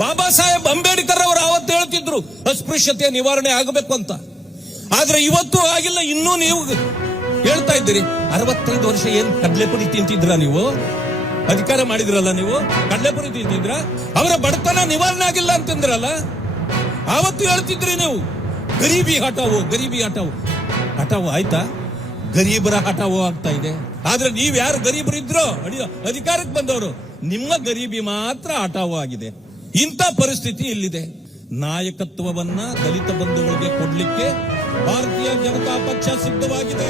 ಬಾಬಾ ಸಾಹೇಬ್ ಅಂಬೇಡ್ಕರ್ ಅವರು ಅವತ್ತು ಹೇಳ್ತಿದ್ರು ಅಸ್ಪೃಶ್ಯತೆ ನಿವಾರಣೆ ಆಗಬೇಕು ಅಂತ. ಆದ್ರೆ ಇವತ್ತು ಆಗಿಲ್ಲ. ಇನ್ನೂ ನೀವು ಹೇಳ್ತಾ ಇದ್ದೀರಿ. 65 ವರ್ಷ ಏನ್ ಕಡ್ಲೆಪುರಿ ತಿಂತಿದ್ರ ನೀವು? ಅಧಿಕಾರ ಮಾಡಿದ್ರಲ್ಲ ನೀವು, ಕಡ್ಲೆಪುರಿ ತಿಂತಿದ್ರ? ಅವರ ಬಡತನ ನಿವಾರಣೆ ಆಗಿಲ್ಲ ಅಂತಂದ್ರಲ್ಲ, ಆವತ್ತು ಹೇಳ್ತಿದ್ರಿ ನೀವು ಗರೀಬಿ ಹಟಾವು, ಗರೀಬಿ ಹಟಾವು. ಹಟಾವು ಆಯ್ತಾ? ಗರೀಬರ ಹಟಾವು ಆಗ್ತಾ ಇದೆ. ಆದ್ರೆ ನೀವ್ ಯಾರು ಗರೀಬರಿದ್ರೋ ಅಧಿಕಾರಕ್ಕೆ ಬಂದವರು, ನಿಮ್ಮ ಗರೀಬಿ ಮಾತ್ರ ಹಟಾವು ಆಗಿದೆ. ಇಂಥ ಪರಿಸ್ಥಿತಿ ಇಲ್ಲಿದೆ. ನಾಯಕತ್ವವನ್ನ ದಲಿತ ಬಂಧುಗಳಿಗೆ ಕೊಡ್ಲಿಕ್ಕೆ ಭಾರತೀಯ ಜನತಾ ಪಕ್ಷ ಸಿದ್ಧವಾಗಿದೆ.